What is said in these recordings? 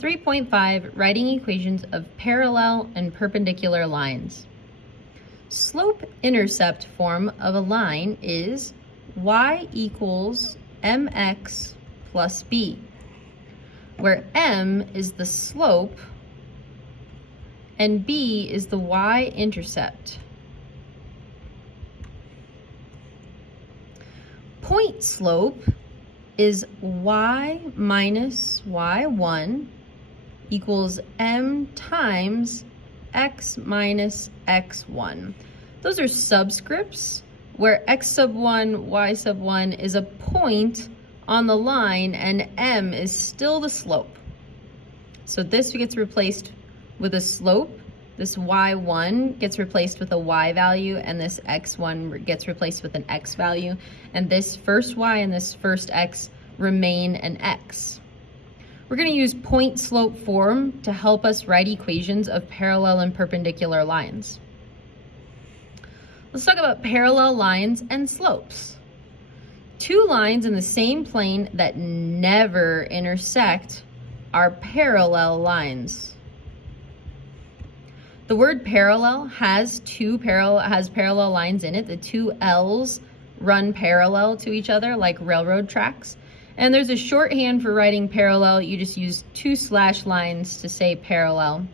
3.5, writing equations of parallel and perpendicular lines. Slope-intercept form of a line is y equals mx plus b, where m is the slope and b is the y-intercept. Point slope is y minus y1 equals m times x minus x1. Those are subscripts where x sub 1, y sub 1 is a point on the line and m is still the slope. So this gets replaced with a slope, this y1 gets replaced with a y value, and this x1 gets replaced with an x value, and this first y and this first x remain an x. We're going to use point slope form to help us write equations of parallel and perpendicular lines. Let's talk about parallel lines and slopes. Two lines in the same plane that never intersect are parallel lines. The word parallel has parallel lines in it. The two L's run parallel to each other like railroad tracks. And there's a shorthand for writing parallel. You just use two slash lines to say parallel.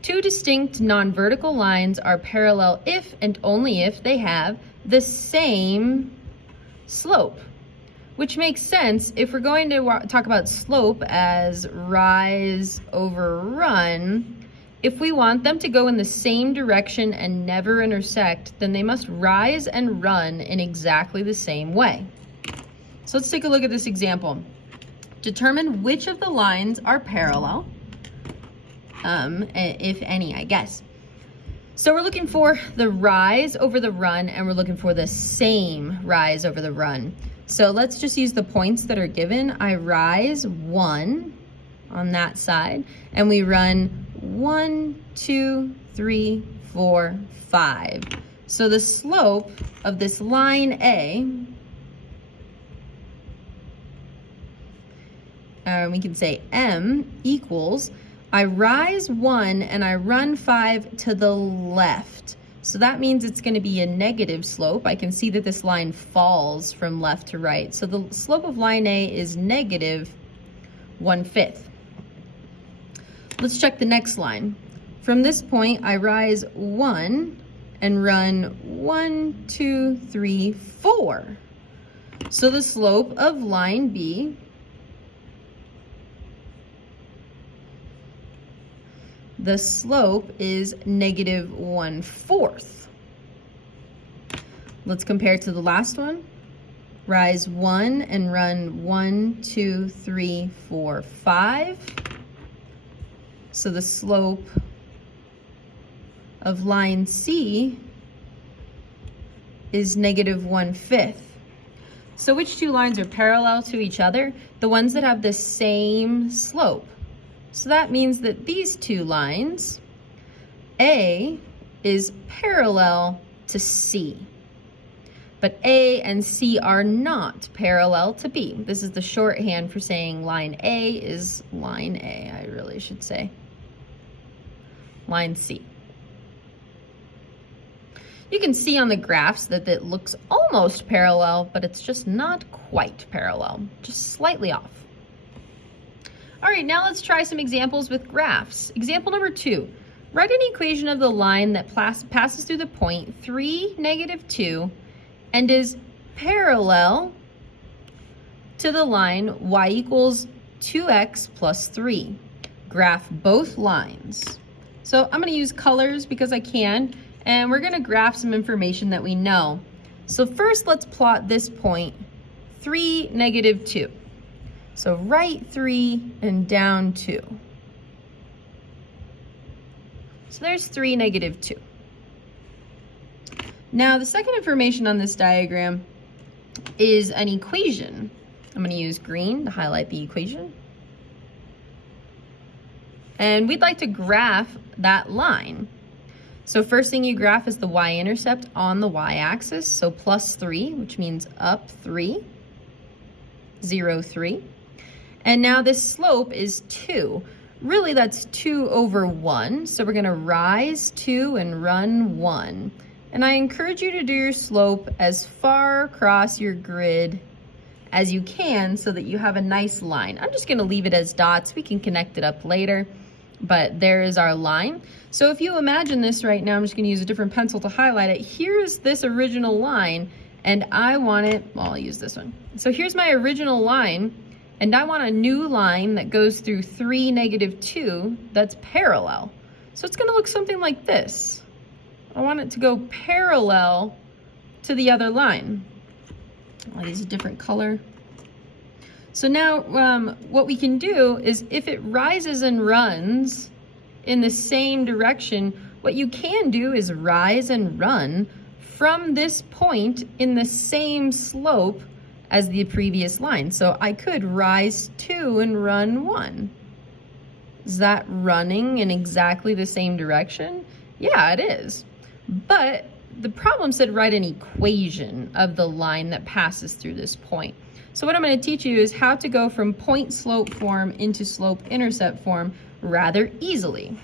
Two distinct non-vertical lines are parallel if and only if they have the same slope, which makes sense if we're going to talk about slope as rise over run. If we want them to go in the same direction and never intersect, then they must rise and run in exactly the same way. So let's take a look at this example. Determine which of the lines are parallel, if any, I guess. So we're looking for the rise over the run, and we're looking for the same rise over the run. So let's just use the points that are given. I rise 1 on that side, and we run 1, 2, 3, 4, 5. So the slope of this line A, we can say m equals, I rise 1 and I run 5 to the left. So that means it's going to be a negative slope. I can see that this line falls from left to right. So the slope of line A is negative 1/5. Let's check the next line. From this point, I rise 1 and run 1, 2, 3, 4. So the slope of line B is negative 1/4. Let's compare to the last one. Rise 1 and run 1, 2, 3, 4, 5. So the slope of line C is negative 1/5. So which two lines are parallel to each other? The ones that have the same slope. So that means that these two lines, A is parallel to C, but A and C are not parallel to B. This is the shorthand for saying line A is line A, I really should say. Line C. You can see on the graphs that it looks almost parallel, but it's just not quite parallel, just slightly off. All right, now let's try some examples with graphs. Example number 2, write an equation of the line that passes through the point 3, negative 2, and is parallel to the line y equals 2x plus 3. Graph both lines. So I'm going to use colors because I can, and we're going to graph some information that we know. So first, let's plot this point, 3, negative 2. So right 3 and down 2. So there's 3, negative 2. Now the second information on this diagram is an equation. I'm going to use green to highlight the equation. And we'd like to graph that line. So first thing you graph is the y-intercept on the y-axis. So plus 3, which means up 3, 0, 3. And now this slope is 2. Really, that's 2 over 1. So we're going to rise 2 and run 1. And I encourage you to do your slope as far across your grid as you can so that you have a nice line. I'm just going to leave it as dots. We can connect it up later. But there is our line. So if you imagine this right now, I'm just going to use a different pencil to highlight it. Here's this original line, and I want it, well, I'll use this one. So here's my original line, and I want a new line that goes through 3, -2 that's parallel. So it's going to look something like this. I want it to go parallel to the other line. I'll use a different color. So now what we can do is if it rises and runs in the same direction, what you can do is rise and run from this point in the same slope as the previous line. So I could rise 2 and run 1. Is that running in exactly the same direction? Yeah, it is. But the problem said write an equation of the line that passes through this point. So what I'm going to teach you is how to go from point slope form into slope intercept form rather easily.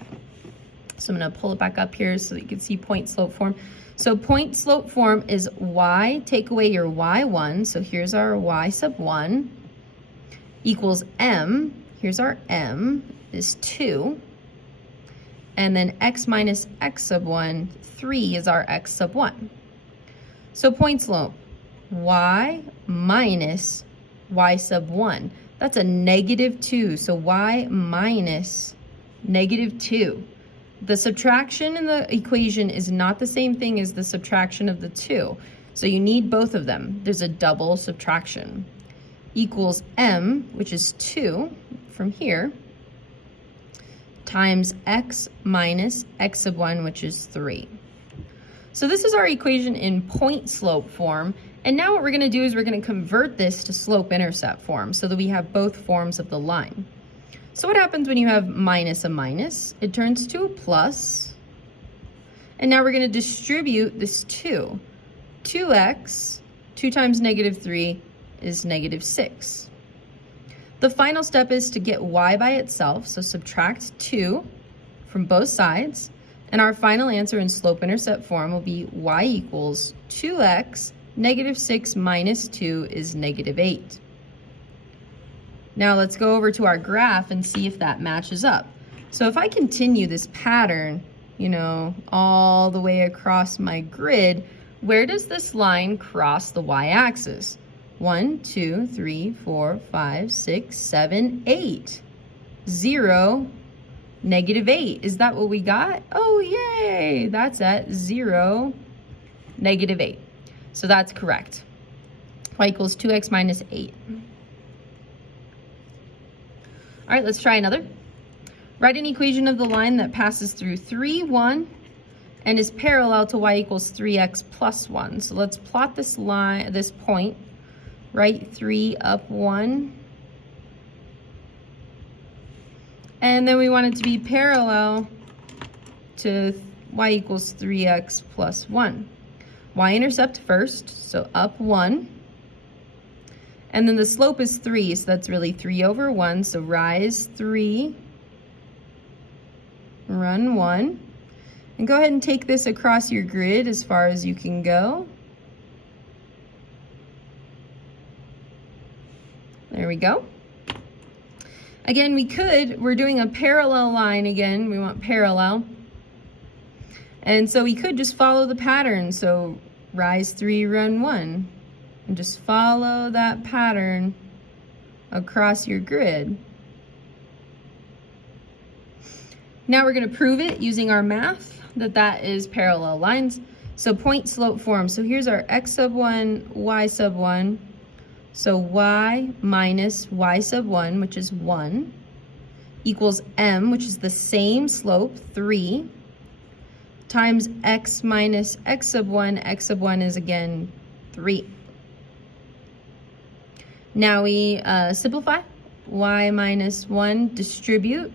So I'm going to pull it back up here so that you can see point slope form. So point slope form is y, take away your y1, so here's our y sub 1, equals m, here's our m, is 2, and then x minus x sub 1, 3 is our x sub 1. So point slope, y minus y sub 1. That's a -2, so y minus -2. The subtraction in the equation is not the same thing as the subtraction of the 2. So you need both of them. There's a double subtraction. Equals m, which is 2 from here, times x minus x sub 1, which is 3. So this is our equation in point slope form. And now what we're going to do is we're going to convert this to slope intercept form so that we have both forms of the line. So what happens when you have minus a minus? It turns to a plus. And now we're going to distribute this 2. 2x, 2 times -3 is -6. The final step is to get y by itself, so subtract 2 from both sides. And our final answer in slope-intercept form will be y equals 2x, -6 minus 2 is -8. Now let's go over to our graph and see if that matches up. So if I continue this pattern, you know, all the way across my grid, where does this line cross the y-axis? 1, 2, 3, 4, 5, 6, 7, 8. 0, -8. Is that what we got? Oh, yay! That's at 0, -8. So that's correct. Y equals 2x minus 8. All right, let's try another. Write an equation of the line that passes through 3, 1, and is parallel to y equals 3x plus 1. So let's plot this line, this point, write 3 up 1. And then we want it to be parallel to y equals 3x plus 1. Y-intercept first, so up 1. And then the slope is 3, so that's really 3 over 1. So rise 3, run 1. And go ahead and take this across your grid as far as you can go. There we go. Again, we're doing a parallel line again. We want parallel. And so we could just follow the pattern. So rise 3, run 1. And just follow that pattern across your grid. Now we're going to prove it using our math that is parallel lines. So point slope form. So here's our x sub 1, y sub 1. So y minus y sub 1, which is 1, equals m, which is the same slope, 3, times x minus x sub 1. X sub 1 is again 3. Now we simplify. Y minus 1, distribute.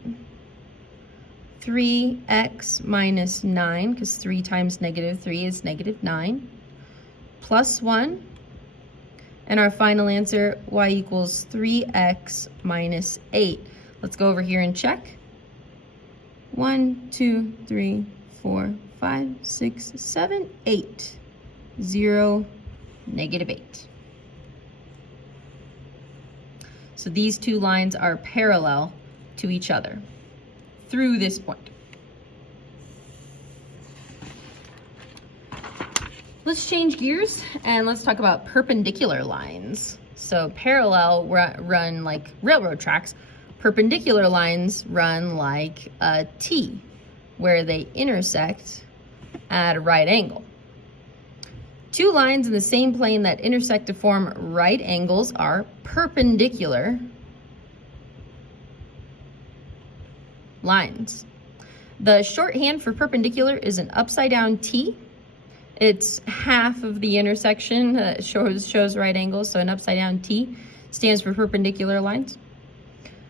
3x minus 9, because 3 times -3 is -9, plus 1. And our final answer, y equals 3x minus 8. Let's go over here and check. 1, 2, 3, 4, 5, 6, 7, 8. 0, negative 8. So these two lines are parallel to each other through this point. Let's change gears and let's talk about perpendicular lines. So parallel run like railroad tracks. Perpendicular lines run like a T, where they intersect at a right angle. Two lines in the same plane that intersect to form right angles are perpendicular lines. The shorthand for perpendicular is an upside down T. It's half of the intersection that shows right angles, so an upside down T stands for perpendicular lines.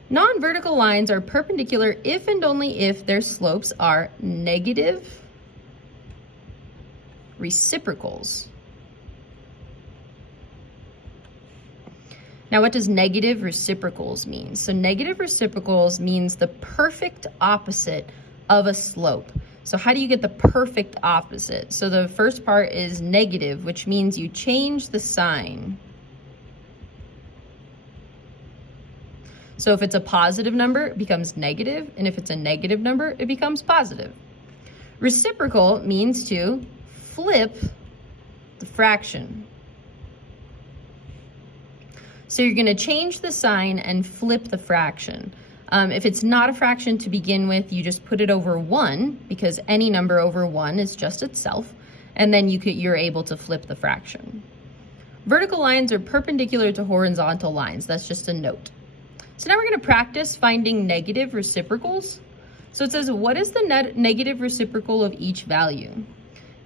Non-vertical lines are perpendicular if and only if their slopes are negative reciprocals. Now, what does negative reciprocals mean? So negative reciprocals means the perfect opposite of a slope. So how do you get the perfect opposite? So the first part is negative, which means you change the sign. So if it's a positive number, it becomes negative, and if it's a negative number, it becomes positive. Reciprocal means to flip the fraction. So you're going to change the sign and flip the fraction. If it's not a fraction to begin with, you just put it over 1, because any number over 1 is just itself, and then you're able to flip the fraction. Vertical lines are perpendicular to horizontal lines. That's just a note. So now we're going to practice finding negative reciprocals. So it says, what is the negative reciprocal of each value?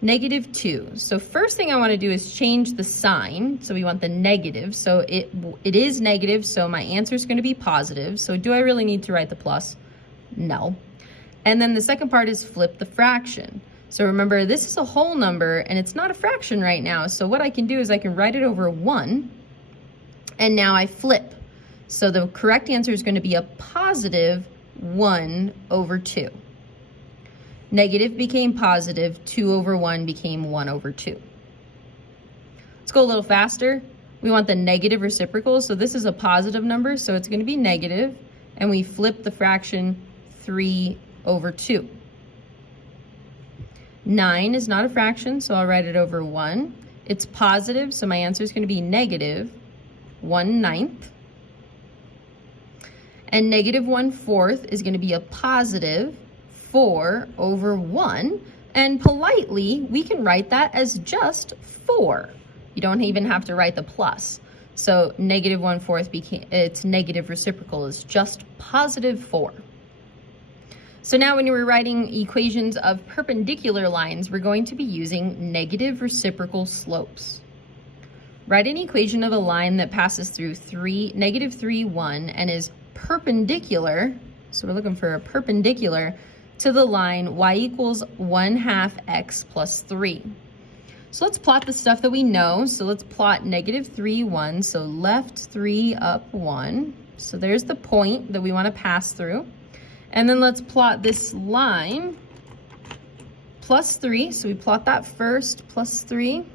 Negative 2. So first thing I want to do is change the sign. So we want the negative. So it is negative, so my answer is going to be positive. So do I really need to write the plus? No. And then the second part is flip the fraction. So remember, this is a whole number, and it's not a fraction right now. So what I can do is I can write it over 1, and now I flip. So the correct answer is going to be a positive 1 over 2. Negative became positive, 2 over 1 became 1 over 2. Let's go a little faster. We want the negative reciprocal, so this is a positive number, so it's going to be negative, and we flip the fraction 3 over 2. 9 is not a fraction, so I'll write it over 1. It's positive, so my answer is going to be negative 1/9. And negative 1/4 is going to be a positive 4 over 1, and politely we can write that as just 4. You don't even have to write the plus. So negative 1/4 its negative reciprocal is just positive 4. So now when we're writing equations of perpendicular lines, we're going to be using negative reciprocal slopes. Write an equation of a line that passes through negative 3, 1 and is perpendicular. So we're looking for a perpendicular to the line y equals 1/2 x plus 3. So let's plot the stuff that we know. So let's plot negative 3, 1. So left 3, up 1. So there's the point that we want to pass through. And then let's plot this line, plus 3. So we plot that first, plus 3.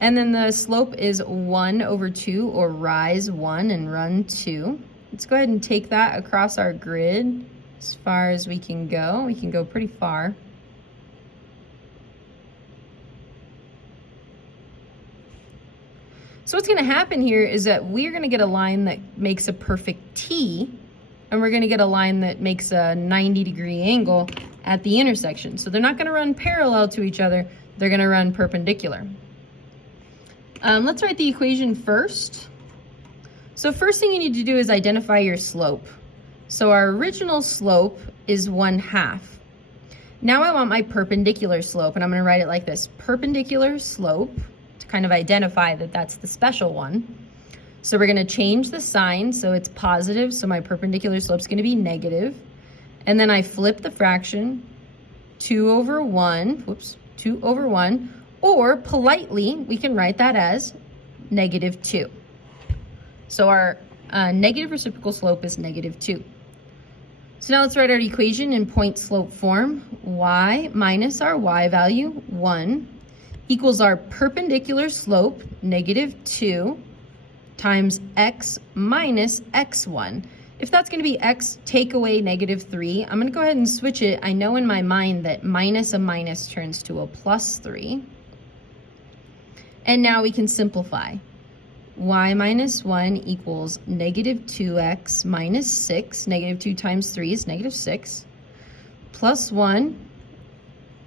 And then the slope is 1 over 2, or rise 1 and run 2. Let's go ahead and take that across our grid as far as we can go. We can go pretty far. So what's going to happen here is that we're going to get a line that makes a perfect T, and we're going to get a line that makes a 90-degree angle at the intersection. So they're not going to run parallel to each other. They're going to run perpendicular. Let's write the equation first. So first thing you need to do is identify your slope. So our original slope is 1/2. Now I want my perpendicular slope, and I'm going to write it like this: perpendicular slope, to kind of identify that that's the special one. So we're going to change the sign, so it's positive, so my perpendicular slope is going to be negative. And then I flip the fraction, 2 over 1, or politely, we can write that as negative 2. So our negative reciprocal slope is negative 2. So now let's write our equation in point slope form. Y minus our y value, 1, equals our perpendicular slope, negative 2, times x minus x1. If that's going to be x, take away negative 3. I'm going to go ahead and switch it. I know in my mind that minus a minus turns to a plus 3. And now we can simplify. Y minus 1 equals negative 2x minus 6. Negative 2 times 3 is negative 6. Plus 1.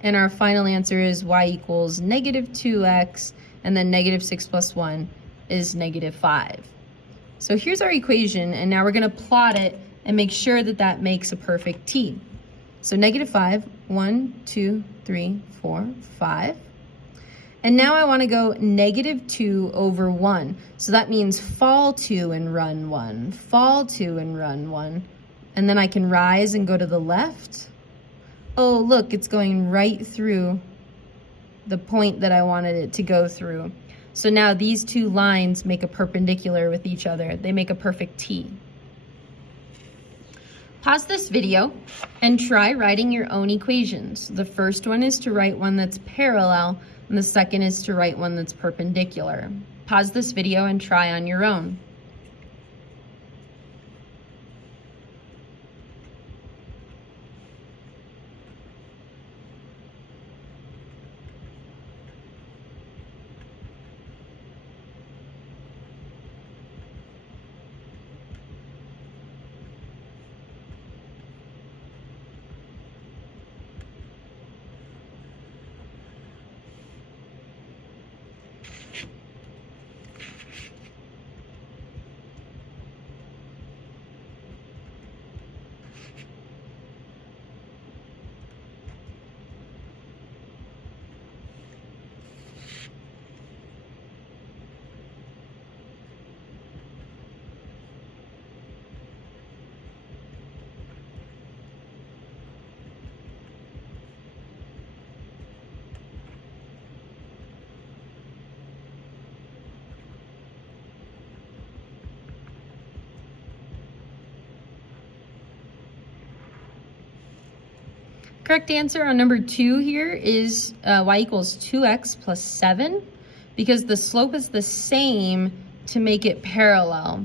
And our final answer is y equals negative 2x. And then negative 6 plus 1 is negative 5. So here's our equation. And now we're going to plot it and make sure that that makes a perfect t. So negative 5. 1, 2, 3, 4, 5. And now I want to go negative 2 over 1. So that means fall 2 and run 1. Fall 2 and run 1. And then I can rise and go to the left. Oh, look, it's going right through the point that I wanted it to go through. So now these two lines make a perpendicular with each other. They make a perfect T. Pause this video and try writing your own equations. The first one is to write one that's parallel, and the second is to write one that's perpendicular. Pause this video and try on your own. Correct answer on number 2 here is y equals 2x plus 7, because the slope is the same to make it parallel.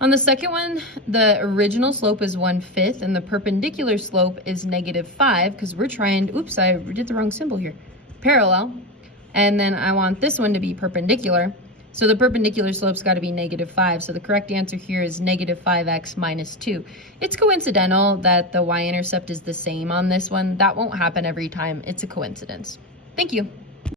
On the second one, the original slope is 1/5 and the perpendicular slope is negative 5, because we're trying, oops, I did the wrong symbol here, parallel. And then I want this one to be perpendicular. So the perpendicular slope's got to be negative 5. So the correct answer here is negative 5x minus 2. It's coincidental that the y-intercept is the same on this one. That won't happen every time. It's a coincidence. Thank you.